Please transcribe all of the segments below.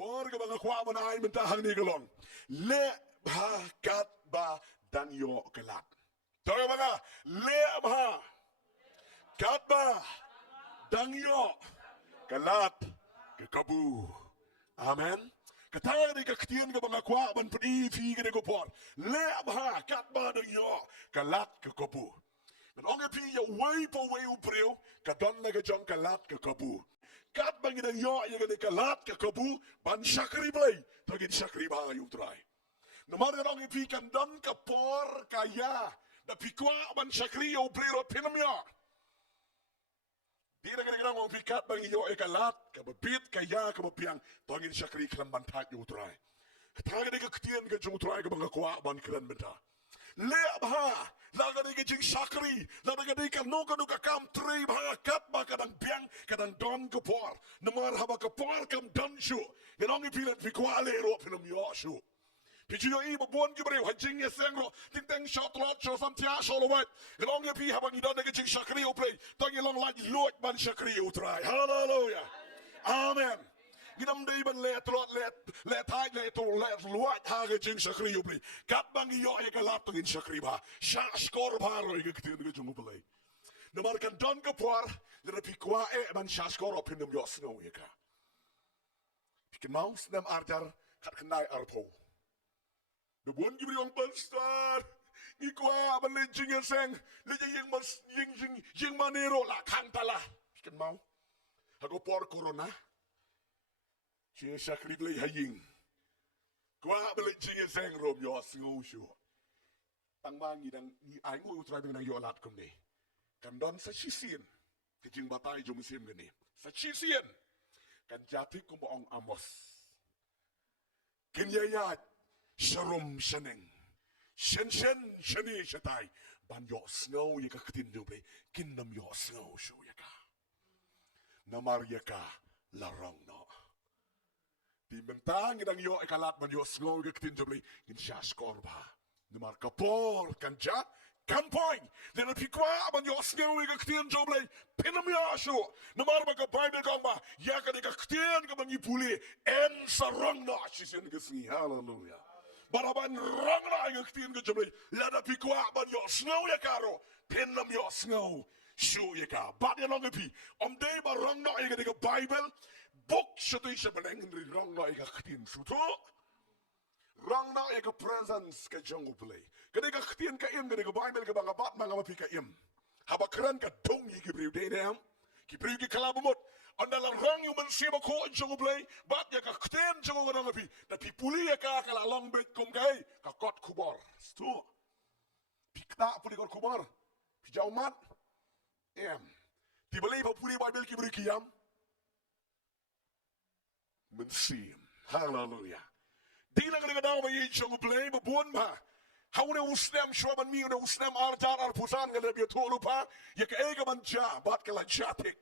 kabor ka mga kwa manay mentahang ni galong le ba kat ba dan yo kalat tayo mga le ba kat ba dan yo kalat kabu amen katang ni kaktian ka mga kwa man pudi fi ka ko por le ba kat ba dan yo kalat kabu men onge pi ya way po way upreo kadon na ka jong kalat kabu kat bang ina yo ya gani kalat kabu ban shakri blay tagin shakri ba yu try namar ka dong ipi kan don kapor kaya da pikwa ban shakri yo plero pinamya di na gani ngong pikat bang yo e kalat kabapit kaya kabapiang tagin shakri klam ban tak yu try tagin ka ktien ka jung try ka bang kwa ban kran menta le ba laga ni jing shakri laga ni kan no ka kam tri ba kat ba kadang piang kadang don kapor namar haba kapor kam don shu ngong ipi let pikwa le ro pinam yo shu pichu yo i babon ki breu hajing ye sengro ting teng shot lot cho sam tia so lo wat ngong ipi haba ni don ka jing shakri o play tong ye long la lot ban shakri o try hallelujah amen Ginam day ban let lot let high let to let luat hage jing shakri yo play kat bang yo e kalat to in shakri ba sha skor ba ro e ktin ge jung play no mar kan don ka por le pikwa e ban sha skor op in dem yo snow ye ka pikin mouse nem artar kat knai arpo de bon gi briong ban star ni kwa ban le jing seng le jing mas jing manero la kantala pikin mau hago por corona Chia shakri play haying. Kwa beli jing seng rom yo singo shu. Tang bang ni dang ni ai ngoi utrai bang yo lat kum ni. Kan don sa chisien. Ke jing batai jom sim gani. Sa chisien. Kan jati kum ong amos. Kin ya sharum shaneng. Shen shani shatai. Ban yo snow ye ka ktin jo play. Kin nam yo snow shu ye ka. Namar ye ka larong no. Di mentang idang yo ekalat man yo sngo ge ktin jobli in shas korba numar kapor kanja kampoing den pikwa man yo sngo ge ktin jobli pinam ya shu numar ba ka bible kamba ya ka de ktin ge man ipuli en sarong na chisin ge sni hallelujah baraban rong na ge ktin ge jobli la da pikwa man yo sngo ye karo pinam yo sngo shu ye ka ba de long pi day ba rong na ge de bible book shutui shabaneng in rong na ika ktin suto rong na ika presence ka jungle play kada ka ktin ka im kada ka bible ka banga bat mga mapi ka im haba kran ka dong yi ki briu denam ki briu ki kalabumot andala rong yu man siba ko jungle play bat ya ka ktin jungle ka mapi na pipuli ya ka kala long bet kum kai ka kot kubar sto pikta puli kot kubar pijau mat em ti beli pa puli bible ki briu ki yam Mensim, hallelujah. Dina ka daw may yung play mabuon ma. How na usnem shwaban mi na usnem arjar arpusan nga lebi tolo pa. Ya ka ega man ja, bat ka la jatik.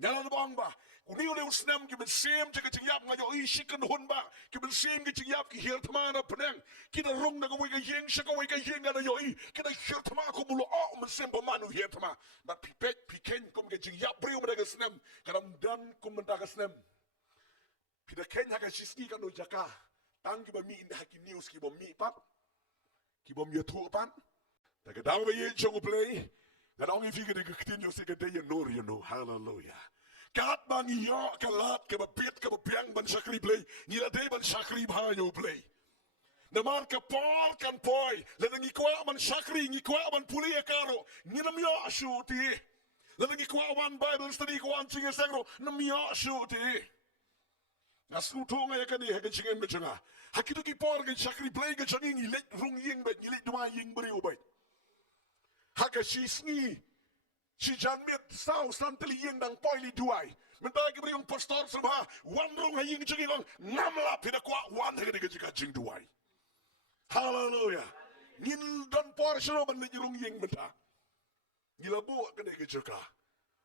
Nyala bang ba? Uni uli usnem ki mensim ja ka tingyap nga yo ishikan hun ba. Ki mensim ki tingyap ki hirtama na peneng. Kina rong na kaway ka yeng siya kaway ka yeng na yo i. Kina hirtama ko mulo o mensim pa manu hirtama. But pipet piken kum ka tingyap priyo mo na ka snem. Karamdan kum man ta ka snem. Pida Kenya ka shiski ka no jaka tang ki ba mi inda ki news ki ba mi pat ki ba mi to pat ta ka daw ba ye chong play ka dong fi ka de ktin yo se ka de ye no you know hallelujah kat bang yo ka lat ka ba pit ka ba piang ban shakri play ni la de ban shakri ba yo play na mar ka por kan poi le ngi kwa ban shakri ngi kwa ban puli e karo ni nam yo ashuti le ngi kwa ban bible study ko an chinga sengro nam yo ashuti Nasrutonga ya kani hega chingen bechanga. Hakitu ki por ge shakri play ge changing ilet rung ying bet ilet duma ying beri ubay. Haka shisni si janmit sao santali ying dang poili duai. Mentagi beri yung pastor serba wan rung ha ying changing on namla pidakwa wan hega ge jika jing duai. Hallelujah. Ngin don por shiro ban le rung ying beta. Ngilabo ka de ge jika.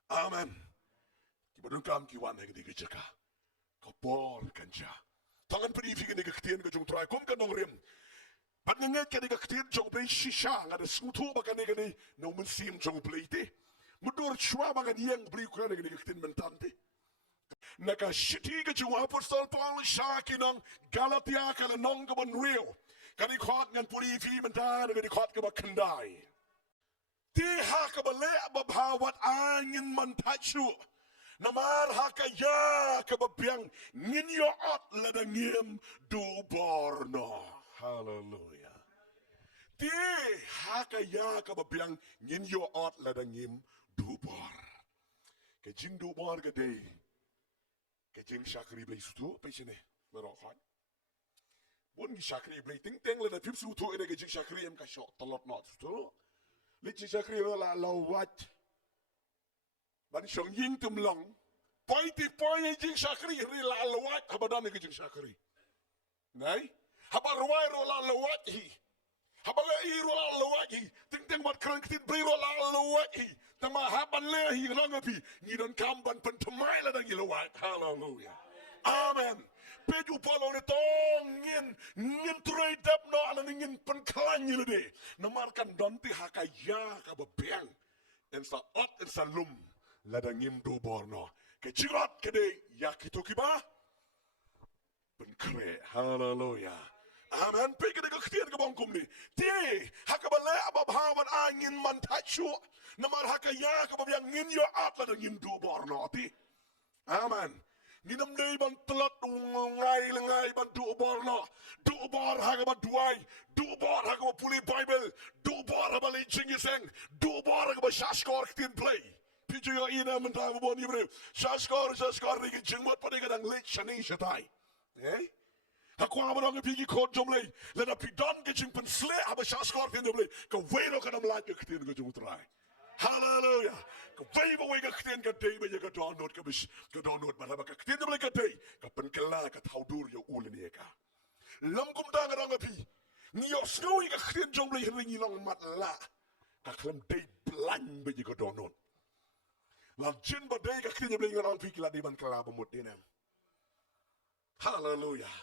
Amen. Kibadun kam ki wan hega ge jika. Kapor kanja. Tangan pedi fi ni kaktian ka jung try kom ka nong rim. Pat nget ka ni kaktian jung play shisha nga de skutu ba ka ni no mun sim jung play te. Mudur chwa ba ka yang bri ku ni kaktian mentante. Nakashiti ka jung apostol Paul shakinang Galatia kala nong ka ban real. Kanikot ngan puli fi menta kanikot ka ba kandai. Ti haka ba le babhawat angin man tachu. Namar haka ya ka ba biang ngin yo at ladangim du borno. Hallelujah. Ti haka ya ka ba biang ngin yo at ladangim du bor. Ka jing du bor ka day. Ka jing shakri blay sutu pa sine merokhan. Bon gi shakri blay ting ting la da pip sutu ina ka jing shakri em ka shot talot not sutu. Li jing shakri la wat. Ban shong ying tum long. Poi ti poi jing shakri ri la wat habadan ka jing shakri. Nay? Habar wai ro la wat hi. Habaga i ro la wat hi. Ting ting wat krang tin bri ro la wat hi. Tama haban le hi long api. Ni don kam ban pen tamai la dang wat. Hallelujah. Amen. Peju palo ne tong ngin trei dap no ana ngin pen klan ni de. Namarkan don ti hakaya ka ba beng. En sa ot en sa lum la dang ngim do borno. Ke chigot ke de yakitoki ba? Ben kre. Hallelujah. Amen. Peke de gakhtien ka bangkum ni. Ti hakabale ababhawan angin man tachu. Namar hakaya ka ba yang ngin yo at la dang ngim do borno ti. Amen. Ginam day ban telat ngai ban du borno. Du bor haga ba duai. Du bor haga ba puli Bible. Du bor haga ba leaching yeseng. Du bor haga ba shashkor ktin play. Piju yo ina mentang ba bon ibreu. Shashkor ni jingmot pa de gadang lech shani shatai. Eh? Hakwa ba dong pigi kod jomlei. Lena pidon ke jing pen sle haba shashkor ktin jomlei. Ka wero ka dam laj ktin ka jomutrai. Hallelujah. Ka wei ba wei ka ktin ka day ba ka download ka bish ka download ba ba ka ktin jomlei ka day ka pen kala ka thaudur yo ulen ye ka. Lam kum dang dang pi. Ni yo snowy ka ktin jomlei ringi long mat la. Ka klam day blan ba ka download. La jin ba day ka ktin jomlei ngarang pi kila di ban kala ba mut dinem. Hallelujah.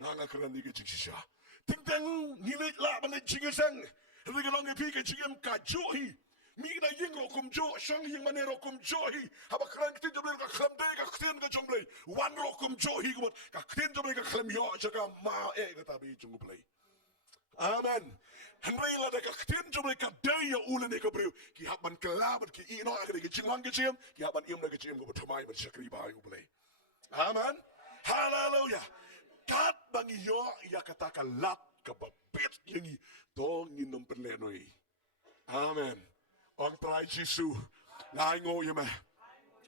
Nanga kran ni ka jigsha. Ting tang ni le la ba le jingsang. Ringi long pi ka jingem ka johi. Mi na ying ro kum jo shang ying manero kum johi. Haba kran ktin jomlei ka klam day ka ktin ka jomlei. Wan ro kum johi ko ka ktin jomlei ka klam yo jaga ma e ka tabi jomlei. Amen. Henry la de ka ktin jomlei ka day ya ulen ka breu. Ki hak ban kalabat ki ino akade ki jinglang ke jim. Ki hak ban im na ke jim ko tamai ban shakri ba yu blei. Amen. Hallelujah. Kat bang yo ya kata ka lat ka babit yengi dong ni nom penlenoi. Amen. On prai Jesu. Lai ngo yema.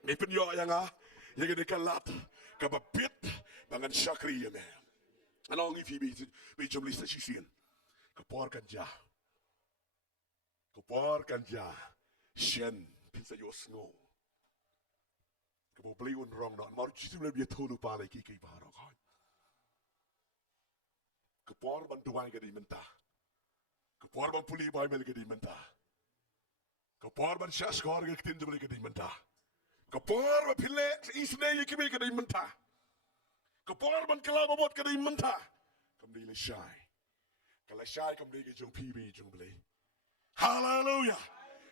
Ni pen yo yang a. Yegi de ka lat ka babit bangan shakri yema. Anong ifi bi jomli sa sisien. Kapor kanja. Kapor kanja. Shen pinsa yo sngo. Kapo beli un rong non. Mar Jesu le bi tolu pale ki ki paro kai. Kapor ban duai ka di menta. Kapor ban puli Bible ka di menta. Kapor ban shaskor ka tin jomli ka di menta. Kapor ban pile isne ye ki ka di menta. Kapor ban kalaba bot ka di menta. Kam di le shai. Kala shai kam di ke jong PB jong beli. Hallelujah.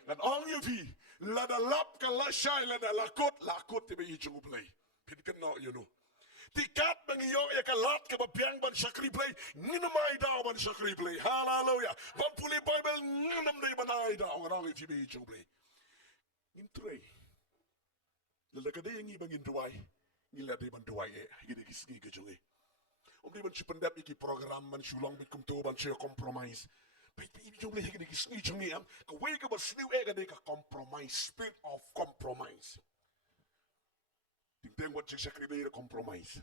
Dan all you be la da lap kala shai la da lakot te be jong beli. Pin kan no you know. Tikat bang yo ya kalat ka babiang ban shakri play nginamai daw ban shakri play. Hallelujah. Ban puli Bible nginam day ban ai daw ngang ti be jong beli. Ngin trei. La ka day ngi bangin duai. Ngi la day ban duai e gide gisgi ke jongi. Om di ban chipendap iki program man shulong bit kum to ban che compromise. But you don't like to snitch on me. Ka wake up a snew egg and a compromise, spirit of compromise. Think what exactly made a compromise.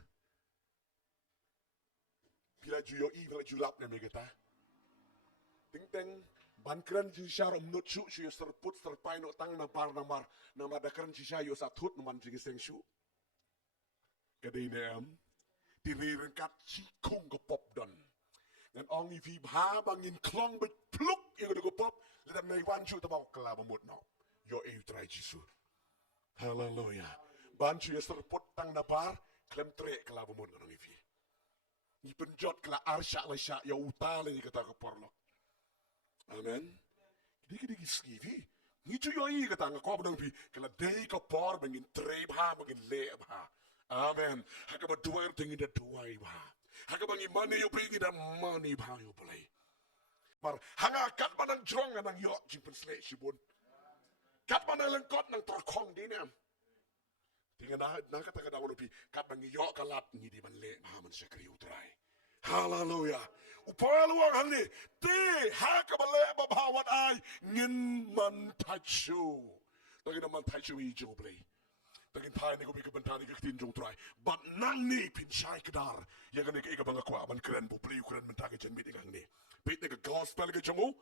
Pila you evil you lap me get that. Think ban kran ci sharom not shoot you sir put sir pino tang na bar na da kran ci sha yo sa tut man ci seng shu. Kadai ne ti rin kat ci kung ko pop don. En only if he habang in klong but pluk you gonna go pop let them may want you about kalabamut now. Your a try Jesu. Hallelujah. Bantu yester put tang na bar klem tre kalabamut no if he. Ni penjot kala arsha la sha ya utale ni kata ko porlo. Amen. Diki skivi. Ni tu yo i kata ko dang pi kala day ka por bangin tre ba bangin le ba. Amen. Haka ba duwar tingin da duwai ba. Haka bang imani yo bringi da mani ba yo play. Mar hanga kat manang jrong nang yo jingpen slate sibun. Kat manang lengkot nang terkong di nem. Tinggal na kata kata ulopi kat bang yo kalat ni di ban le mahaman sekri utrai. Hallelujah. Upaluang hang ni ti haka ba le babawat ai ngin man tachu. Tagi na man tachu I jo play. Tagin tayo ni ko bikabantani kaktin jong try. But nang ni pinsay kadar. Yagan ni ka bang akwa man kren po priyo kren man tagay dyan meeting ang ni. Pit ni ka gospel ka dyan mo.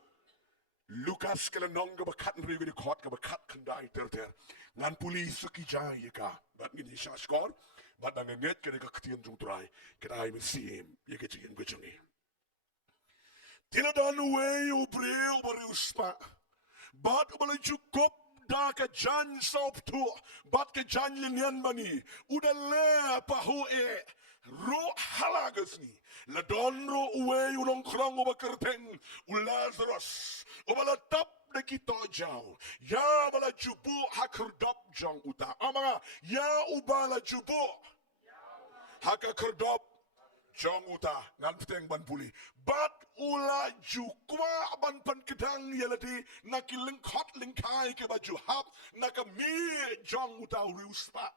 Lucas kala nong ka bakat ng riyo ka kot ka bakat kanday ter. Ngan pulis ki jay ka. But ngini siya skor. But nanganget ka ni kaktin jong try. Kada ay misihim. Yagan chigin ka dyan eh. Tinadan way o priyo barius pa. But umalay cukup da ka jan sop tu bat ka jan linyan mani udale pahu ro halagas ni la don ro uwe unong krong uba kerteng ulazarus ubala tap na kita jaw ya bala jubu hakerdap jang uta amanga ya ubala jubu hakerdap jang uta ngan peteng ban puli bat ula jukwa ban pan kedang yaladi nakilengkot lengkai ke baju hap nakami jang uta riuspa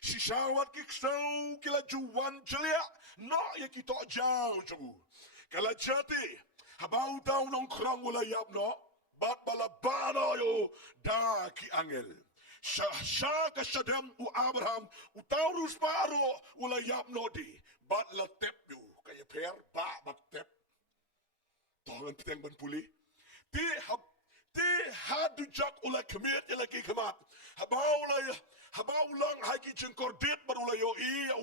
sisawat kiksau kila juwan celia no ya kita jauh jabu kala jati habau tau nong krang ula yap no bat bala bano yo da ki angel Syah kasadam u Abraham u taurus paro ula yap no di bat la tep yu kaya per ba bat tep Tongan peteng ban puli. Ti hadu jak ula kemit ya lagi kemat. Habau lang haki jingkyrduh baru la yo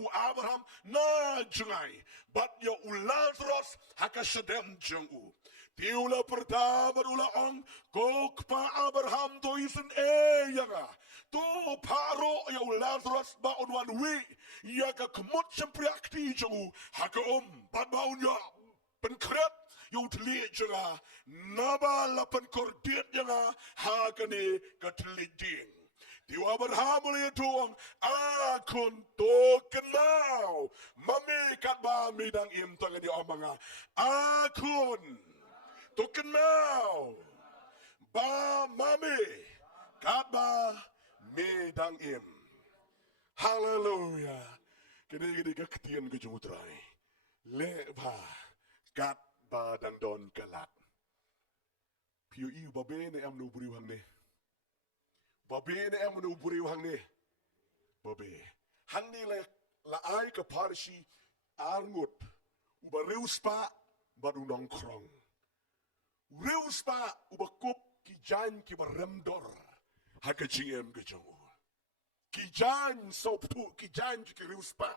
u Abraham na jungai. Bat yo u Lazarus haka sedem jengu. Ti ula pertama ula ong kok pa Abraham to isen yaga. To paro ya u Lazarus ba onwan wi ya ka kemut sempriakti jengu haka bat baun ya penkret yung tli jala naba lapan kordit nga hakani katliding diwa berhamul itong akon token now mami kat ba midang imtang di omanga akon token now ba mami kat ba midang im hallelujah kini kaktian kejutrai leba kat ba dang don kalat piu iu babe ne am no buriu hang ne babe ne am no buriu hang ne babe hang ni la ai ka parsi arngut uba reuspa badunong krong reuspa uba kop ki jan ki baremdor haka chingem ke jongu ki jan soptu ki jan ki reuspa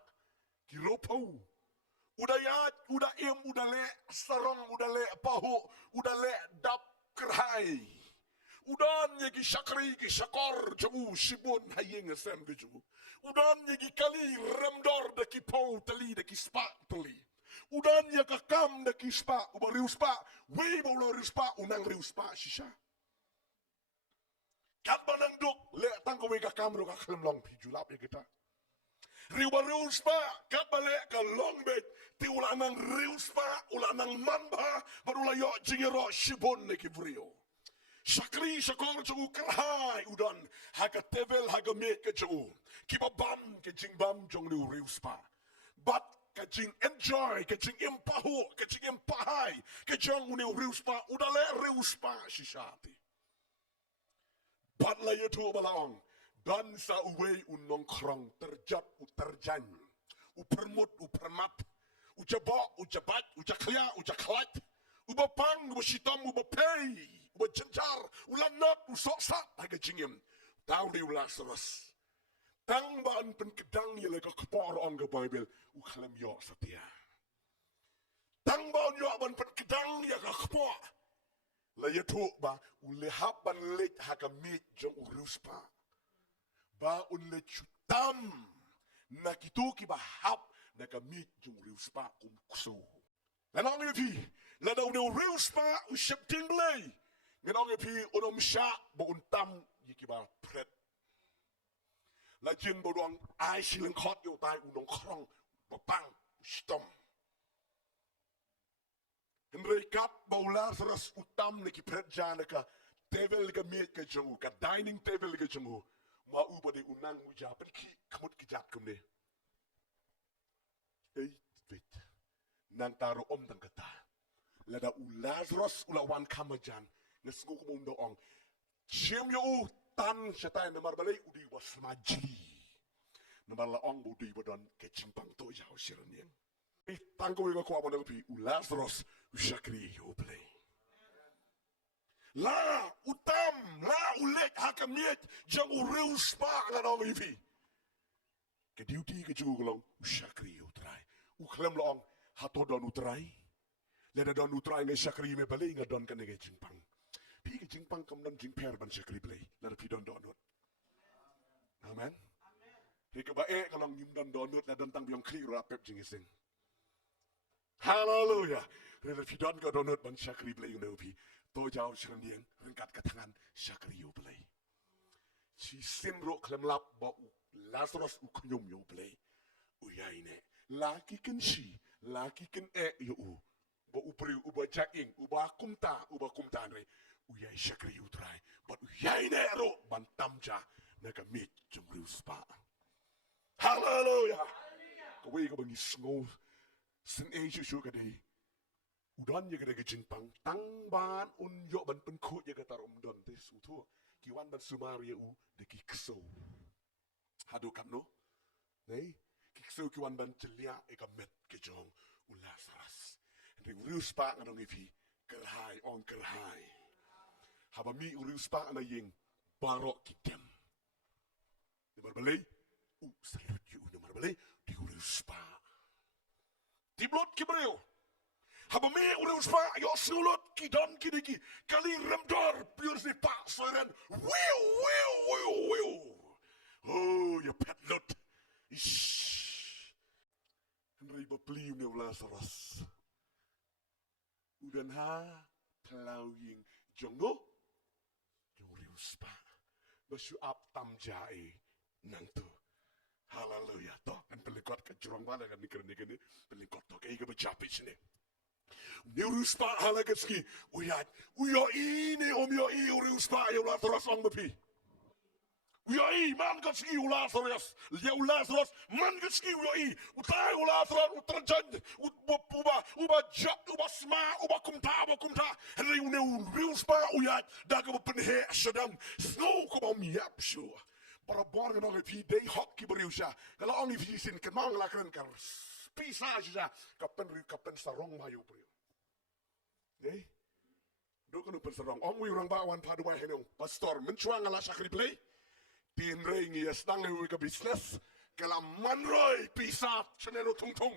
ki ropau udayat udaim udale sarong udale pahu udale dap kerhai udan yagi syakri ki syakor jamu sibun hayeng sem keju udan yagi kali remdor de ki pau tali de ki spa tali udan yaga kam de ki spa uba riuspa we bolo riuspa unang riuspa shisha kat banang duk le tang ko we ka kam ro ka khlem long pijulap ya kita riwa riuspa kat bale ka long bet ti ulanang riuspa ulanang mamba barula yo jingero shibon ne kibrio sakri sakor chu kerhai udan haga tevel haga me ke chu kibabam ke jingbam jong lu riuspa but ke jing enjoy ke jing impahu ke jing impahai ke jong uni riuspa udale riuspa shishati but la yetu balong dan sa uwe unong krong terjat uterjan upermut upermat ujabak ujabat ujaklia ujaklat ubapang ubasitam ubapay ubajanjar ulanat usoksak haga jingim tauri Lazarus tang baan penkedang ya lega kepor on ke Bible ukalam yo setia tang baan yo ban penkedang ya ka kepor la yetu ba ulehapan lek haga mit jong uruspa ba unle chutam nakituki ba hap nakamit yung riuspa kumkuso. Lanong ipi, ladaw ni riuspa usyap tinglay. Lanong ipi unom siya ba untam yikiba pret. la jin bodong ai silen khot yo tai unong krong bapang stom Henry kap baular seras utam ni ki predjana ka table ka meet ka jongu ka dining table ka jongu ma ubade unang ujapan ki kamut ki jap kumne ei bit nang taro tang kata lada u Lazarus ulawan kamajan ngesku ko mundo ong chim yo tan shatai na marbalai udi was majli na marla ong budi bodon ke chimpang to yao shiranian ei tangko yo ko abon pi u Lazarus u shakri yo play la utam la ulek hakamiet jang u reus spa nganong ipi ke duty ke jugulong u shakri yo trai u klem long hato don utrai leda don utrai ngai shakri me balai ngadon kan ngai chimpang pi ke jingpang kam don jingper ban shakri play leda pi don donut amen he ke bae kalong nim don donut leda don tang biong kli rapep jingising hallelujah leda pi don ga donut ban shakri play no pi to jao shrandiang rengkat katangan shakri yo play si simro klem lap ba Lazarus u knyum yo play u yaine laki ken shi laki ken yo u ba upri u ba jaing u ba kumta ne u yai shakri u trai but u yai ne ro ban tamja na ka mit jum ru spa hallelujah ko we ko bangi sngo sin e shu ka dei u don ye ka de jing pang tang ban un yo ban pen khu ye ka tar don te su thu ki wan ban sumari u de ki kso hadu kam no nei kikso ki wan ban celia e ka met ke jong u Lazarus ring rius pa ngadong ifi kerhai on kerhai haba mi u rius pa na ying barok kitem di marbalei u salut yu di marbalei di u rius pa di blot ki breu haba mi u rius pa yo sulot ki don ki diki kali remdor pure si pa soren wiu oh you pet lot Henry baplim ni Lazarus udan ha plowing jongo jorius pa basu ap tam jai nang tu hallelujah to kan pelikot ka jurong bala kan nikren pelikot to kai ka bacapi sini jorius pa halakatski uyat uyo ini om yo i jorius pa yo Lazarus ong bapi Uyai man katski Lazarus, liau Lazarus man katski uyai, utai Lazarus uterjan, uba sma, uba kumta, henry uneu reus pa uyat, daga penhe sedang snow ko bom yap shu. Para born no pi day hot ki beriusha, kalau only visin kemang la kren kar pisa ja kapen sarong mayu beriu. Dei. Dokon pen sarong, ong wi orang bawan padu wa henong, pastor mencuang ala sakri play. Tin ring ya stang hui ka business kala manroy pisat senero tung tung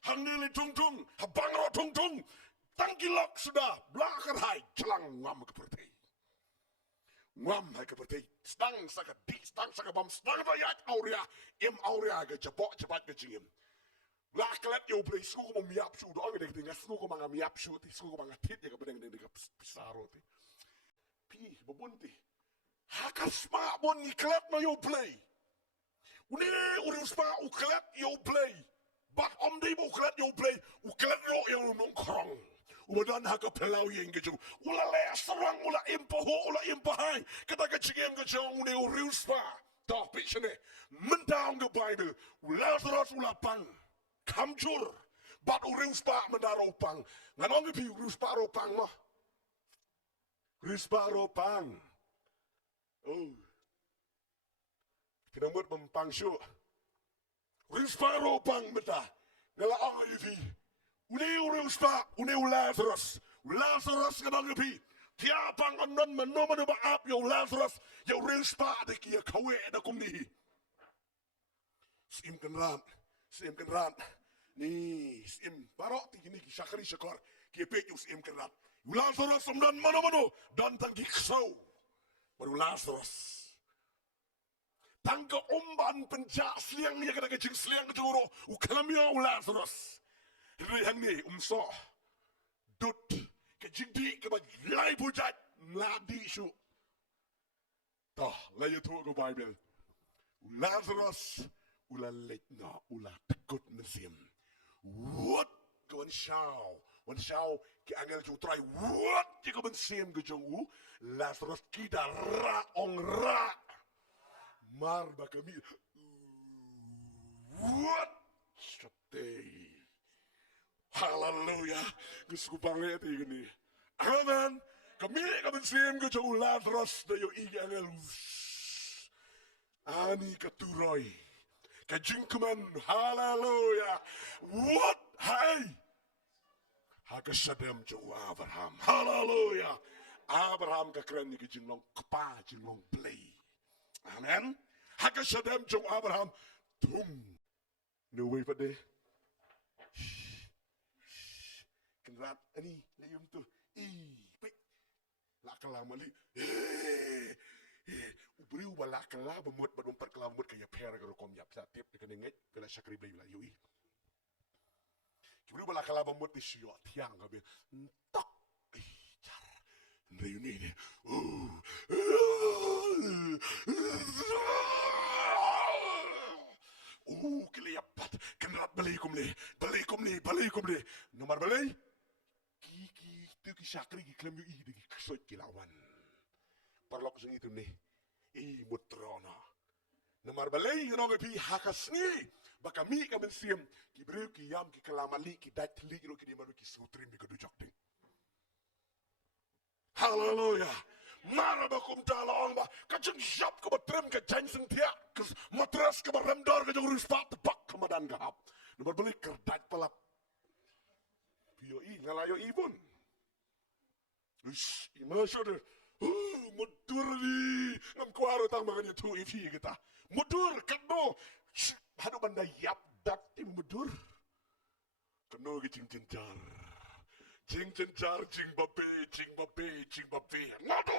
hangnili tung habangro tung tangkilok sudah belakar hai celang ngam ke pyrthei stang saka bam stang bayat aurea ga cepat ke jingim laklet yo play sku ko miap su do ngade tinga sku ko manga miap su ti sku ko manga tit ya ka bedeng de ka pisaro ti pi bobunti haka spa bon iklet na yo play. Uni spa uklet yo play. But dei bo uklet yo play. Uklet ro yo nong krong. Umadan haka pelau yang kejong. Ula le sarang ula impahai. Kata kecingem kejong uni spa. Topik sini. Mendang ke Bible. Lazarus ula pang. Kamjur. But spa mendaro pang. Nganong pi spa ro pang mah. Spa ro pang. Oh, kita buat mempang syuk. Risparo pang beta. Ngala ang ifi. Uni rispa, uni Lazarus. Lazarus kadang ifi. Tiapang anon menomen ba ap yo Lazarus. Yo rispa de kia kawe da kumni. Sim kenrat. Ni sim barok ti kini ki syakari syakor. Ki pek yo sim kenrat. Lazarus amdan mano dan tangki ksau. Baru Lazarus. Tangga umban penjak seliang ya kena kecing seliang kejuru. Ukalamia Lazarus. Rihangi umso. Dut kecing di kebagi lai pujat. Nadi syuk. Toh, layu tu ke Bible. Lazarus ula letna ula takut mesim. What kawan shao ki angel ju try what ki kawan sim ke jong Lazarus kita ra ong ra mar ba kami what stay. Hallelujah. Gusto ko pangit ini. Amen. Kami kaman sim ke jong Lazarus na yo igi angel. Ani katuroy. Kajingkuman. Hallelujah. What? Hey. Haka sadam jong Abraham. Hallelujah. Abraham kakren ni jinglong kpa jinglong play. Amen. Haka sadam jong Abraham. Tum. No way pa de. Kenrat ani layum tu. Pik. Lakala mali. Ubriu balakala bemut badumpat kelamut kaya per kalau kom yap satip ikan inget kena syakri beli lah yui. Ubriu balakala bemut di siok tiang kabe tak jar reuni ni. Keliapat kenrat beli kumli. Nomor beli. Tu ki syakri ki klem yui di kisot kilawan. Parlok sing itu ni. Mutrona. Nomor balai nong pi hakasni. Baka mi ka bensiam ki breu ki yam ki kalamali ki datli ro ki maru ki sutrim ki dujok ding. Hallelujah. Mara ba kum talong ba ka jing shop ka batrim ka jansing tia ka matras ka ramdor ka jong ruspat bak ka madan ka hap. Nomor balai kerdat palap. Pio ngalayo ibon. Ush, immersion. Mudur ni ngam kuaro tang makanya tu ifi kita mudur kano hadu banda yap dat tim mudur kano ke jing babe ngado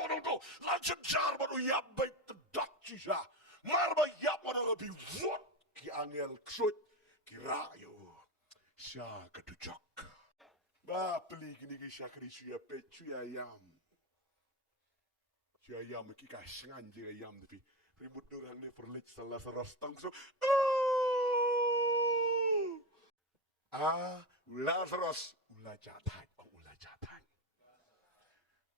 la jar baru yap baik tedak sisa mar ba yap baru lebih what ki angel ksut kira yo sya kedujak ba peli gini ke syakri suya pecu ayam ayam kita sengan je ayam tapi ribut orang ni perlit salah serastang so Lazarus ulah jatai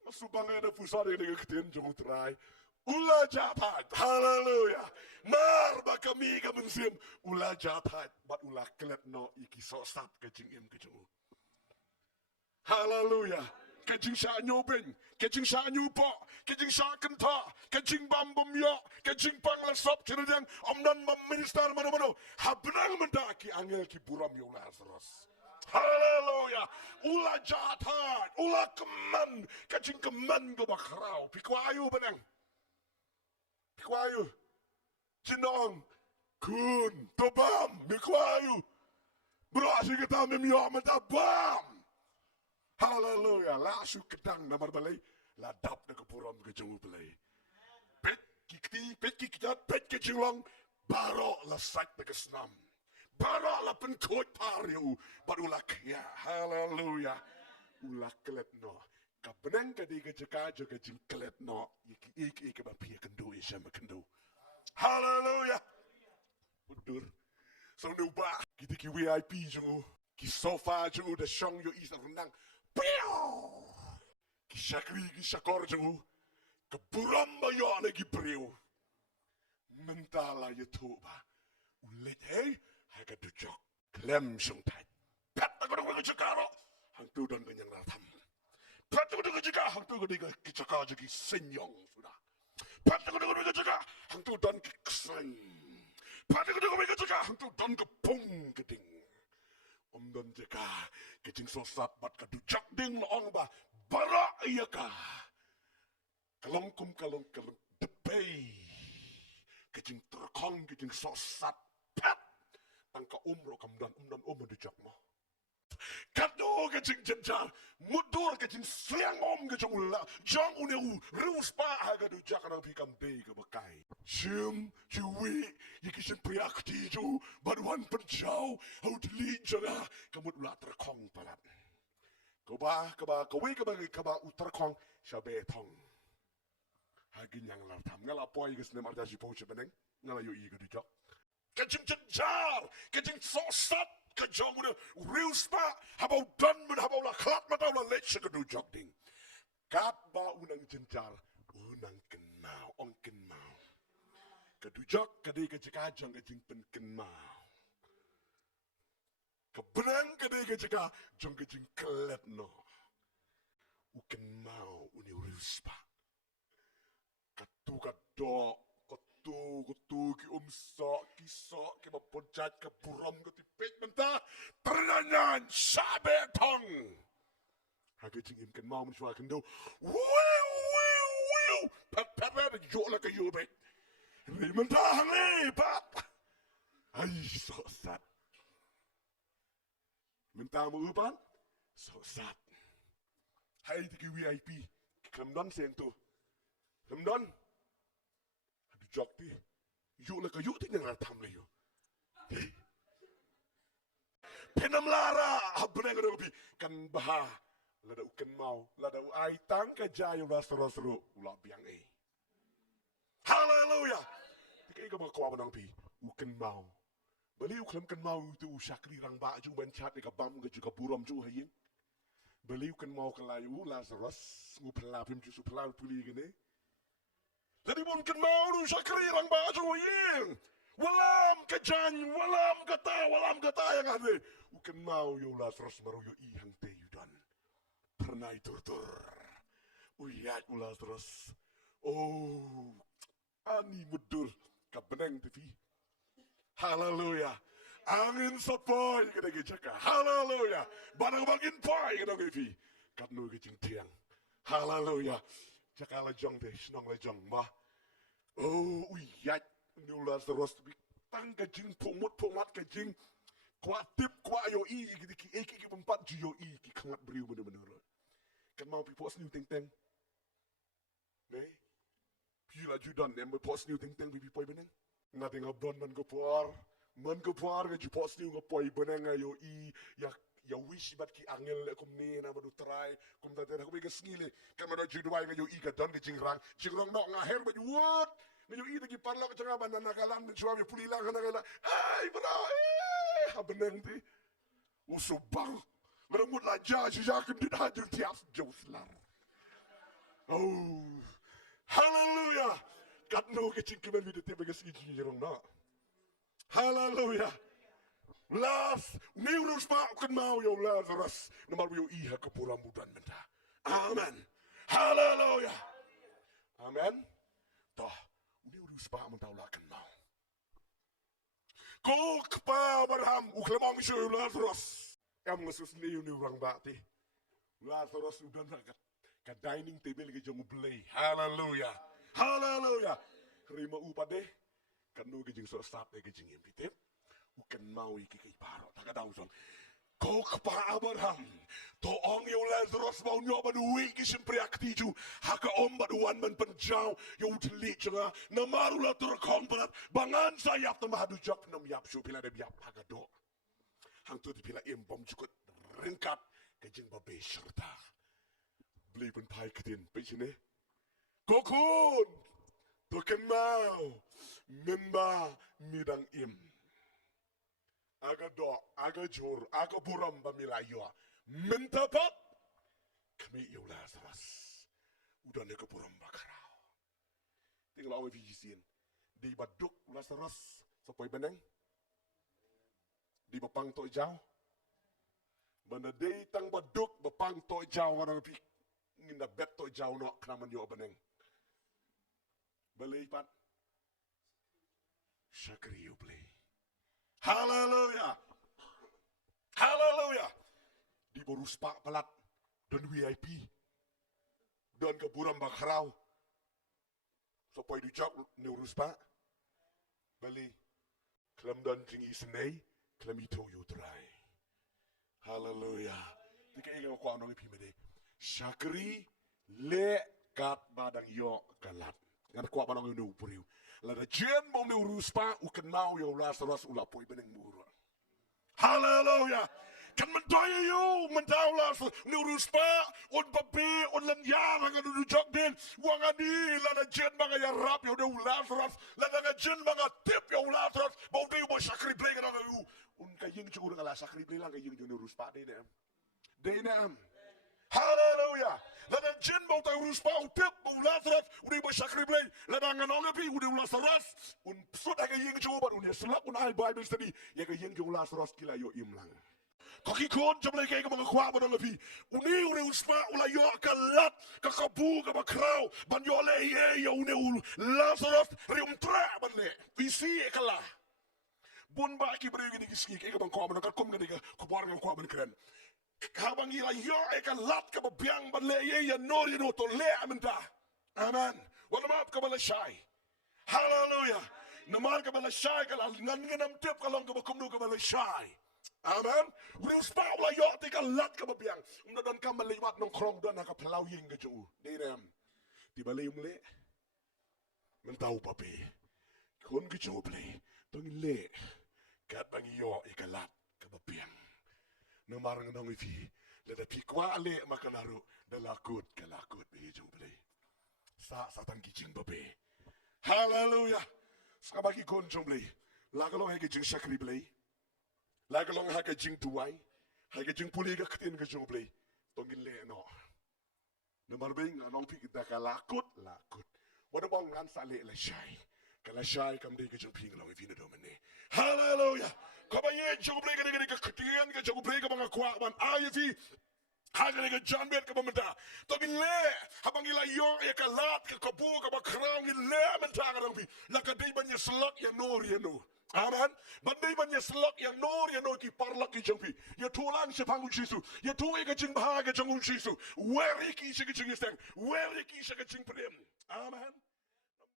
masubang ada pusat dengan ketien jong terai ulah jatai haleluya mar ba kami ka mensim ulah jatai bat ulah kelet no iki sosat ke jingim ke jong haleluya kajing sha nyobeng kajing sha nyupo kajing sha kenta kajing bambum yo kajing panglasop cerudang omnan minister mano habnang mendaki angel ki buram yo Lazarus haleluya ula jahat ula keman kajing keman go bakrau pikwayu benang pikwayu jinong kun tobam pikwayu bro asik kita memyo mentabam. Hallelujah. Langsung kedang namar balai. Ladap na kepuram ke jauh balai. Pet ki jinglang. Baro la sat na kesnam. Baro la penkot pariu. Baru la kaya. Hallelujah. Ula kelet no. Kabenang ka di ka jaka jaka jing kelet no. Iki ba pia kendo isya makendo. Hallelujah. Udur. So nuba. Kita ki VIP jauh. Ki sofa jauh. Da syong yo isa renang. Piau! Kisakri kisakor jeng keburam bayo lagi priu. Mentala yutuba. Ulit hey, haga dujok. Klem sung tat. Pat aku dong kecakaro. Hang tu dan kenyang latam. Pat aku dong kecakar. Hang tu kenyang kecakar jadi senyong sudah. Pat aku dong kecakar. Hang tu dan keksen. Pat aku dong kecakar. Hang tu dan kepung keding. Don jeka kecing sosat bat kadujak ding loong ba bara iya ka kalong depay kecing terkong kecing sosat pet tangka umro kamdan dujak mo kado kecing jenjar mudur kecing siang kecing ula jang uneu reus pa haga dujak nang pikam be ke bekai sim cui yikishin priak tiju baduan penjau hau dili jana kamut ula terkong palat kaba utarkong syabe tong Hagin yang lar tam ngala poi ges nem arja jipo che beneng ngala yo i ke dijok. Kajing jar, kajing sosat, kajong udah real spa, habau dan men habau la klat matau la lech ke dijok ding. Kat ba unang jar, unang kenau, ong kenau. Kedujok kadai kajang kajing pen kenau. Kebenang kadai kajaka jong kajing klet no. Uken mau uni real spa. Katu kadok Kutu ki kisok ki maponcat ke buram ke tipik mentah ternanyan sabe tong. Hage jing im kan mau mencuak kendo. Wiu. Pat jok la ke yobe. Ri mentah le pat. Ai so sat. Mentah mu upan. So sat. Hai di VIP. Kemdon seng tu. Kemdon. Jok ti, yuk nak yuk ti yang ratam le yuk. Penam lara, abneng ada ubi kan bah, lada uken mau, lada ai tang kajayu rasro ulah biang eh. Haleluya. Tikai kau kau abnang pi, uken mau. Beli uken kan mau tu syakri rang ba ju bencat ni kabam ke juga buram ju hayin. Beli uken mau kelayu Lazarus ngupelapim ju supelal puli gini. Jadi mungkin mau lu syakri rang baju yin. Walam kata yang ada. Mungkin mau yo Lazarus baru yo ihang te yudan. Pernah tur. Uyat Lazarus. Oh, ani mudur kabeneng TV. Haleluya. Angin sepoi kita gejaka. Haleluya. Barang bangin pai kita gevi. Katnu gejing tiang. Haleluya. Cakala jong deh, senang le jong mah. Oh, uyat, nula terus tang kajing pomot kajing, kuat tip kuat yo i, ki pempat ju yo i, ki kangat beriu bener. Kan mau pi pos new teng, ne? Pi la ju dan, em pos new teng pi poi beneng. Ngati ngabon man ko puar ke ju pos new ngapoi beneng yo i, ya wish bat ki angel le kum ni na madu try kum ta tera kum ke ngile kan madu judwai nga yo i ka don ke jingrang no nga her ba wot nga yo i de ki parla ka nga ban na kalam de chwa puli la nga la ai bra ha beneng ti usubang madu mut la ja kum dit ha ju tiap joslar oh hallelujah kat no ke jinkimen vi de te ba ke jingrang na hallelujah Las, niurus makan mau yo Lazarus, nomor yo iha kepurambudan menta. Amen. Haleluya. Amen. Toh, niurus pa mentau lakan mau. Ko kepa Abraham, uklemang isu Lazarus. Yang ngesus ni orang bakti. Lazarus udah nak ke dining table ke jong belai. Haleluya. Haleluya. Kerima upade, kanu ke jeng so start ke jeng impitip. Uken mau iki kay paro taga daw son ko kepa Abraham to ong yo Lazarus mau nyo baduwi ki siyempre aktiju haka baduan man penjau yo utli nga na marula tur kompat bangan sayap na mahadujak nam yap syu pila de yap hagado hang tu pila imbom jukut ringkat kajing babe serta beli pen pai kedin pe sini kokun to ken mau memba midang im aga do, aga jur, aga buram bamilayo. Mentapat kami yo Lazarus. Udah ne ke buram bakarau. Tinggal awe visin. Di baduk Lazarus sapoi beneng. Di bapang to jauh. Banda day tang baduk bapang to jauh orang pi nginda bet to jauh no kraman yo beneng. Balai pat. Syakri yo play. Haleluya. Haleluya. Di borus pak pelat dan VIP. Dan ke buram bakarau. Supaya dicak ni urus pak. Bali. Kelam dan tinggi senai. Kelam itu you try. Haleluya. Tika ingat aku anong ipimede. Syakri le kat badang yo kalat. Ngan kuat manong yung upuriw. Lada jen mo mi urus pa uken mau yo Lazarus ula poi beneng mura. Haleluya. kan mendayu mendaulas nurus pa on babe on lan yara nga du jok din wangani lana jen mga ya rap yo de ulasras lana jen mga tip yo ulasras bau de mo sakri play nga nga un kaying chukur nga la sakri play lang kaying nurus pa de dem hallelujah lana jen bau ta urus pa tip bau ulasras uri mo sakri play lana nga nonga pi uri ulasras un suda kaying chukur un selak un al bible study ya kaying ulasras kila yo imlang kakikon jam lagi kayak mga kwa ba ngapi uni uspa ula yo kalat kakabu ka bakraw ban yo le ye yo uni Lazarus rium tra ban le visi kala bun ba ki bre gini kiski kayak bang kwa ban ka kum gani ka kubar ka kwa ban kren kabang ila yo kalat ka biang ban le ye ya nori no to le amenta amen wala map ka bala shay hallelujah namal ka bala shay kala ngan nganam tip kalong ka bakum no ka bala shay amen. Udah spau lah yo tika lat ka babiang. Don ka maliwat nong krong don ka pelau ying ka ju. Direm. Tiba le le. Mentau papi. Kon ka ju play. Tong le. Kat bang yo ikalat ka babiang. Namarang nong ifi. Lada pikwa le makanaru dalakut kalakut be ju play. Sa tang kijing papi. Hallelujah. Skabagi kon ju play. Lagalong hay kijing sakri play. Lagi long haka jingtuai, haka jingpuli ka katin ka jumplay, tongin le no. Namarbing anong pikita ka lakut. Wala bang ngan sali la shy, kala shy kam day ka jumping long ifina domine. Hallelujah. Kabaye jumplay ka ka katin ka jumplay ka mga kwa man ayefi. Haka ka jambet ka pamenta. Tongin le habang ila yung kalat ka kabu ka bakraw ngin le menta ka lang pi. Lakaday ba niya slak ya nori ya no. Amen. Bandai ban yeslak yang nor yang no ki parlak ki jangpi. Ya tulang se pangun Jesu. Ya tuwe ka jing bahaga jangun Jesu. Where ki se ka jing steng. Where ki se ka jing prem. Amen.